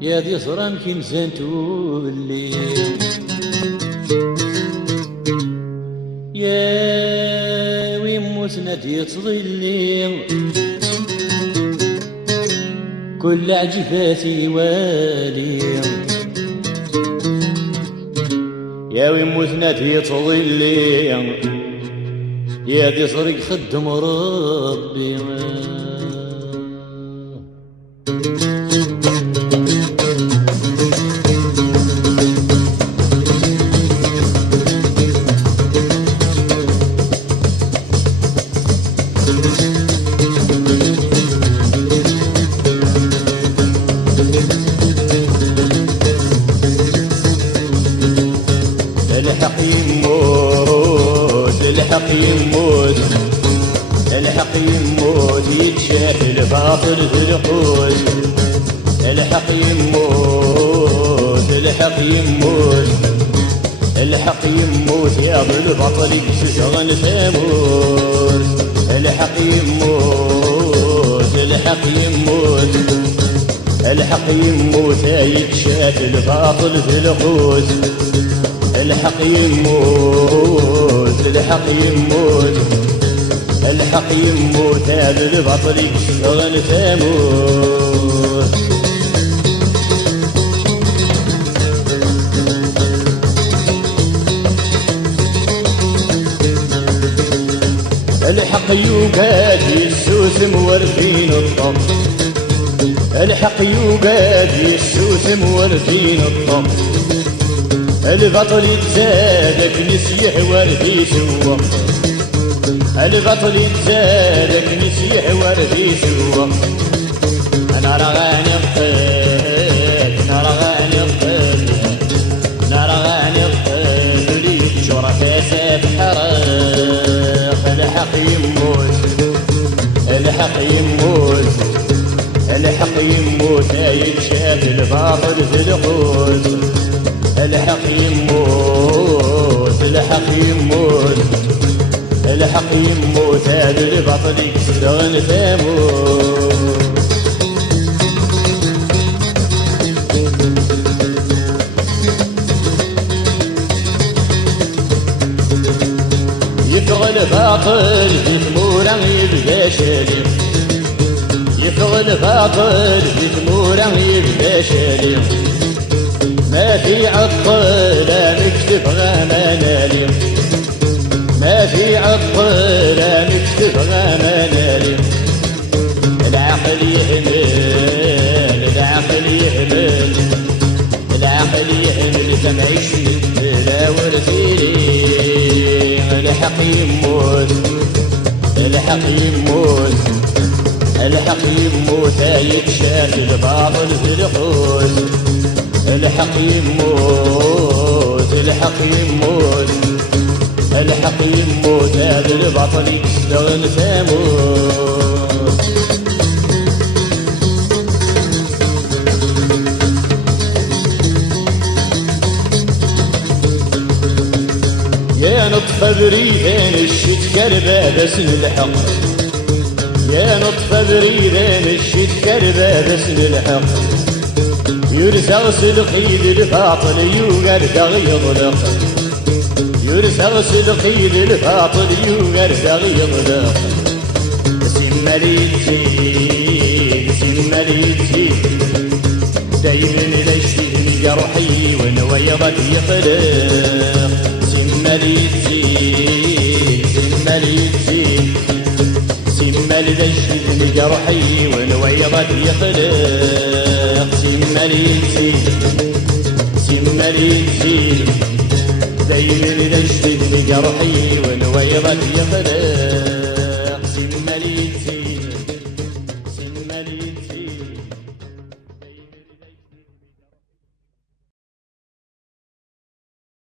يا ذي صرام كي نزانتو الليل يا ويمو سنادي تظلي كل عجفاتي والي يا ويمو سنادي تظلي يا ذي صرق خدم ربي الحق يموت الحق يموت الحق يموت يتشاف الباطل في القوس الحق يموت الحق يموت الحق يموت يا بالبطل يشغل ثاموس الحق يموت الحق يموت الحق يموت يتشاف الباطل في القوس الحق يموت الحق يموت الحق يموت هذا البطل يشتغل ثاموس الحق يوقات يسوس مورثين الطم الحق يوقات يسوس مورثين الطم البطل يتزادك نسيح وردي سوا البطل يتزادك نسيح وردي سوا انا رغاني الطيب انا رغاني الطيب انا رغاني الطيب لي تجرى فاسد حراق الحق يموت الحق يموت الحق يموت يتشاف الباطل في القوس الحق يموت الحق يموت الحق يموت هذا البطل يشتغل ثاموس يفغل باطل في ثموره يبقى شالم يفغل باطل في ثموره يبقى شالم ما في عطلة مكتب غمانالي ما في عطلة مكتب غمانالي العقل يهمل العقل يهمل العقل يهمل تمعيش لا ورثيلي الحق يموت الحق يموت الحق يموت يتشاف الباطل في القوس الحق يموت الحق يموت الحق يموت هذا البطل يشتغل ثاموس يا نطفة بريدان الشت كربة بس الحق يا نطفة بريدان الشت كربة بس الحق يرسغس القيد الباطل يوغرد يطلق يرسغس القيد الباطل يوغرد يطلق سمريتي سمريتي دايما لشتني جرحي ونويضك يطلق سمريتي سمريتي سمال لشتني جرحي ونويضك يطلق سمريتي سمريتي دايما لشتني جرحي ونويضك يطلق